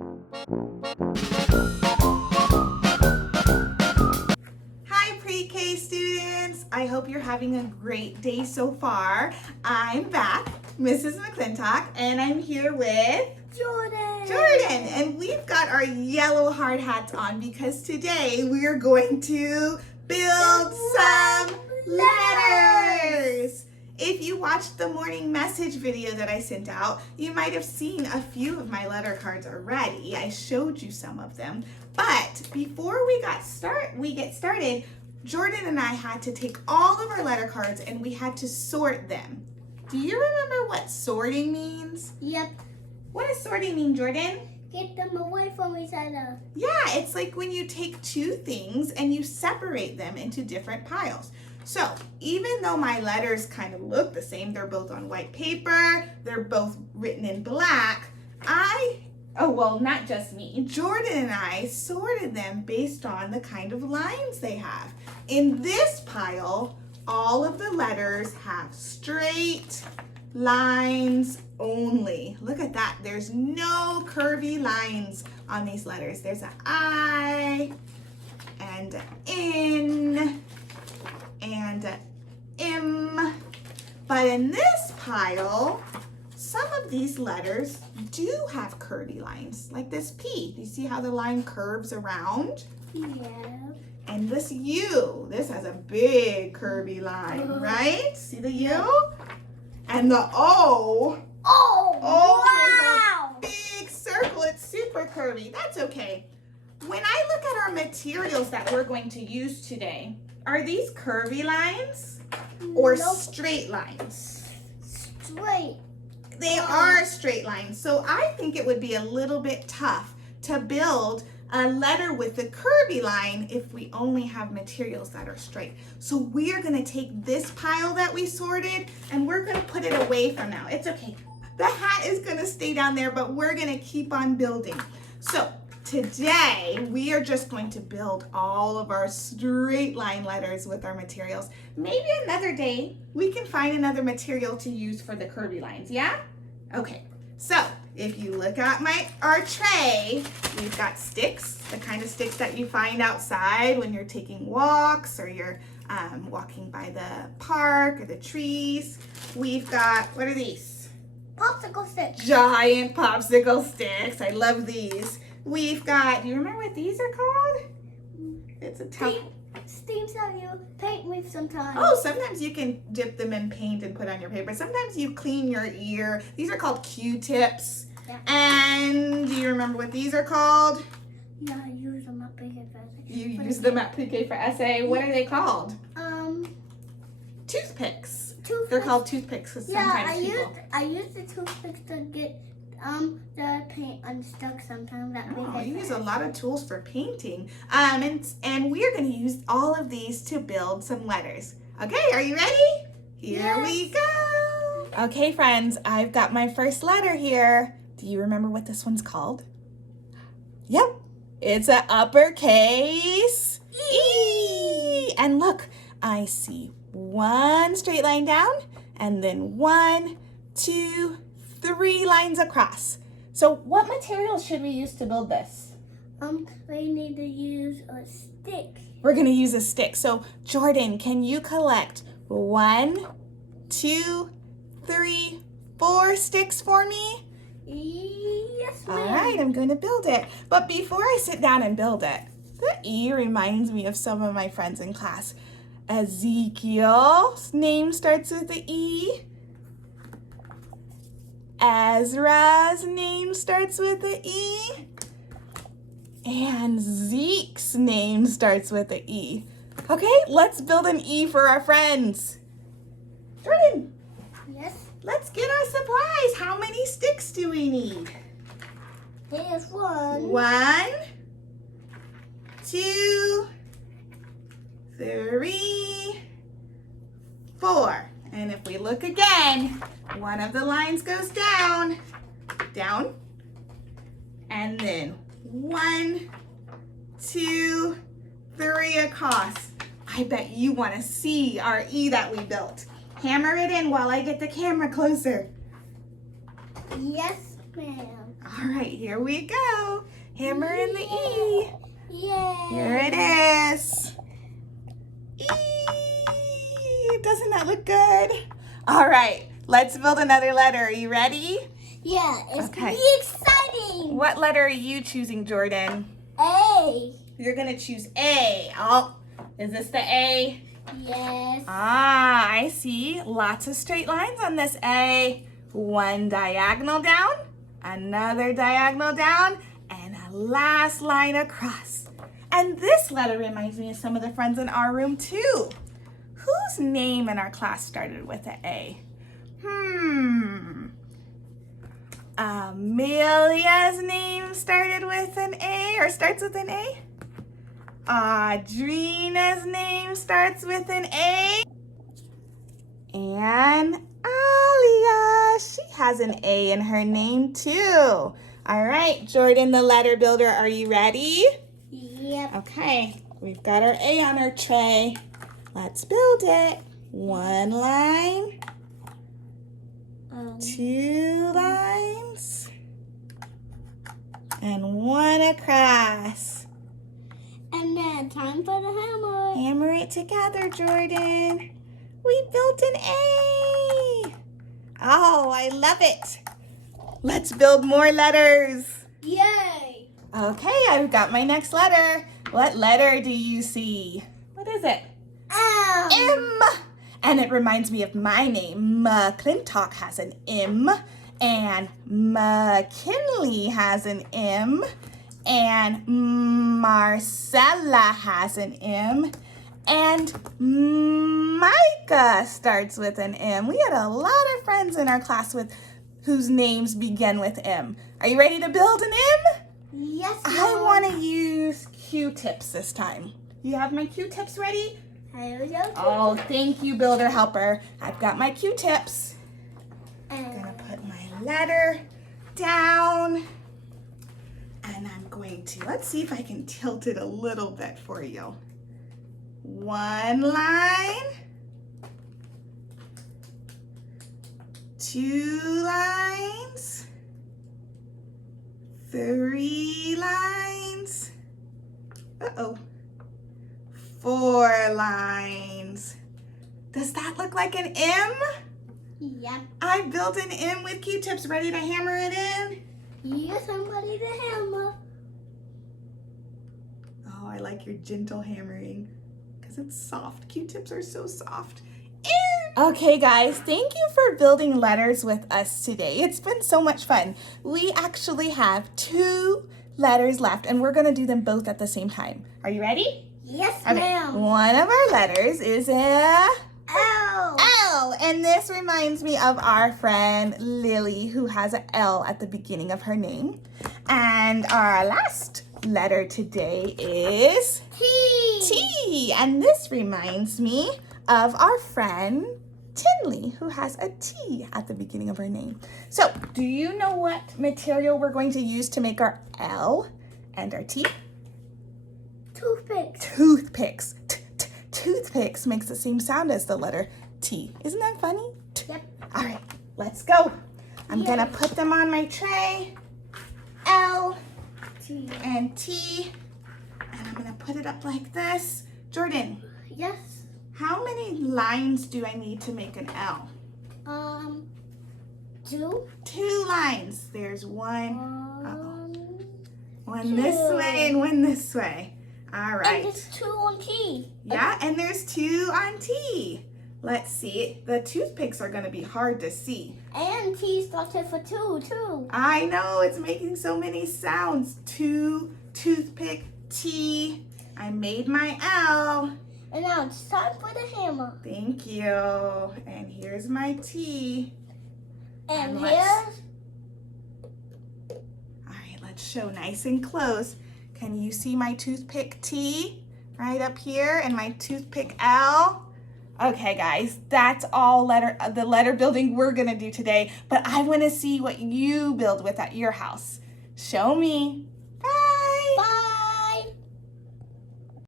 Hi pre-K students! I hope you're having a great day so far. I'm back, Mrs. McClintock, and I'm here with Jordan, and we've got our yellow hard hats on because today we are going to build some letters. If you watched the morning message video that I sent out, you might have seen a few of my letter cards already. I showed you some of them. But before we get started, Jordan and I had to take all of our letter cards and we had to sort them. Do you remember what sorting means? Yep. What does sorting mean, Jordan? Get them away from each other. Yeah, it's like when you take two things and you separate them into different piles. So even though my letters kind of look the same, they're both on white paper, they're both written in black, not just me, Jordan and I sorted them based on the kind of lines they have. In this pile, all of the letters have straight lines only. Look at that. There's no curvy lines on these letters. There's an I and an N and an M. But in this pile, some of these letters do have curvy lines, like this P. Do you see how the line curves around? Yeah. And this U, this has a big curvy line, right? See the U? And the O. Wow! Is a big circle. It's super curvy. That's okay. When I look at our materials that we're going to use today, are these curvy lines or Nope. straight lines? Straight. They are straight lines. So I think it would be a little bit tough to build a letter with a curvy line if we only have materials that are straight. So we are gonna take this pile that we sorted and we're gonna put it away from now. It's okay. The hat is gonna stay down there, but we're gonna keep on building. So today we are just going to build all of our straight line letters with our materials. Maybe another day we can find another material to use for the curvy lines, yeah? Okay, so if you look at our tray, we've got sticks, the kind of sticks that you find outside when you're taking walks or you're walking by the park or the trees. We've got, what are these? Popsicle sticks. Giant popsicle sticks. I love these. We've got, do you remember what these are called? It's a tough. Steams that you paint with sometimes. Oh, sometimes you can dip them in paint and put on your paper. Sometimes you clean your ear. These are called Q-tips. Yeah. And do you remember what these are called? Yeah, I use them at pre-K for essay. You use them at pre-K for essay. What are they called? Toothpicks. Toothpicks. They're called toothpicks because sometimes people. I use the toothpicks to get the paint unstuck sometimes at Oh, pre-K you for use a essay. lot of tools for painting. And we're going to use all of these to build some letters. Okay, are you ready? Here we go. Okay, friends, I've got my first letter here. Do you remember what this one's called? Yep, it's an uppercase E. And look, I see one straight line down and then 1, 2, 3 lines across. So what materials should we use to build this? We need to use a stick. We're gonna use a stick. So Jordan, can you collect 1, 2, 3, 4 sticks for me? Yes, All ma'am. right, I'm gonna build it. But before I sit down and build it, the E reminds me of some of my friends in class. Ezekiel's name starts with the E. Ezra's name starts with the E. And Zeke's name starts with the E. Okay, let's build an E for our friends. Jordan, Yes. let's get our supplies. How many sticks do we need? Here's one. 1, 2, 3, 4. And if we look again, one of the lines goes down, and then 1, 2, 3 across. I bet you want to see our E that we built. Hammer it in while I get the camera closer. Yes, ma'am. All right, here we go. Hammer in the E. Yay. Here it is. E. Doesn't that look good? All right, let's build another letter. Are you ready? Yeah, it's Okay. really exciting. What letter are you choosing, Jordan? A. You're gonna choose A. Oh, is this the A? Yes. Ah, I see. Lots of straight lines on this A. One diagonal down, another diagonal down, and a last line across. And this letter reminds me of some of the friends in our room too. Whose name in our class started with an A? Amelia's name started with an A or starts with an A. Audrina's name starts with an A. And Alia, she has an A in her name too. All right, Jordan, the letter builder, are you ready? Yep. Okay, we've got our A on our tray. Let's build it. One line, two lines, and one across. And then time for the hammer. Hammer it together, Jordan. We built an A. Oh, I love it. Let's build more letters. Yay. Okay, I've got my next letter. What letter do you see? What is it? M. And it reminds me of my name. McClintock has an M. And McKinley has an M. And Marcella has an M. And Micah starts with an M. We had a lot of friends in our class whose names begin with M. Are you ready to build an M? Yes, I want to use Q-tips this time. You have my Q-tips ready? Oh, thank you, Builder Helper. I've got my Q-tips. I'm going to put my letter down. And I'm going to, let's see if I can tilt it a little bit for you. One line. Two lines. Three lines. Uh-oh. Four lines. Does that look like an M? Yep. I built an M with Q-tips, ready to hammer it in. Yes, I'm ready to hammer. Oh, I like your gentle hammering because it's soft. Q-tips are so soft. Okay, guys, thank you for building letters with us today. It's been so much fun. We actually have 2 letters left, and we're going to do them both at the same time. Are you ready? Yes, Okay. ma'am. One of our letters is a L. L, and this reminds me of our friend Lily, who has an L at the beginning of her name. And our last letter today is T. T, and this reminds me of our friend Tinley, who has a T at the beginning of her name. So, do you know what material we're going to use to make our L and our T? Toothpicks. Toothpicks. Toothpicks makes the same sound as the letter T. Isn't that funny? Yep. All right, let's go. I'm Yay. gonna put them on my tray. L T. and T, and I'm gonna put it up like this. Jordan, Yes. how many lines do I need to make an L? 2. 2 lines. There's one. One 2. this way and one this way. All right. And there's 2 on T. Yeah, and there's 2 on T. Let's see. The toothpicks are going to be hard to see. And T started for 2 too. I know, it's making so many sounds. 2, toothpick, T. I made my L. And now it's time for the hammer. Thank you. And here's my T. And And here's All right, let's show nice and close. Can you see my toothpick T right up here and my toothpick L? Okay, guys, that's all the letter building we're gonna do today, but I wanna see what you build with at your house. Show me.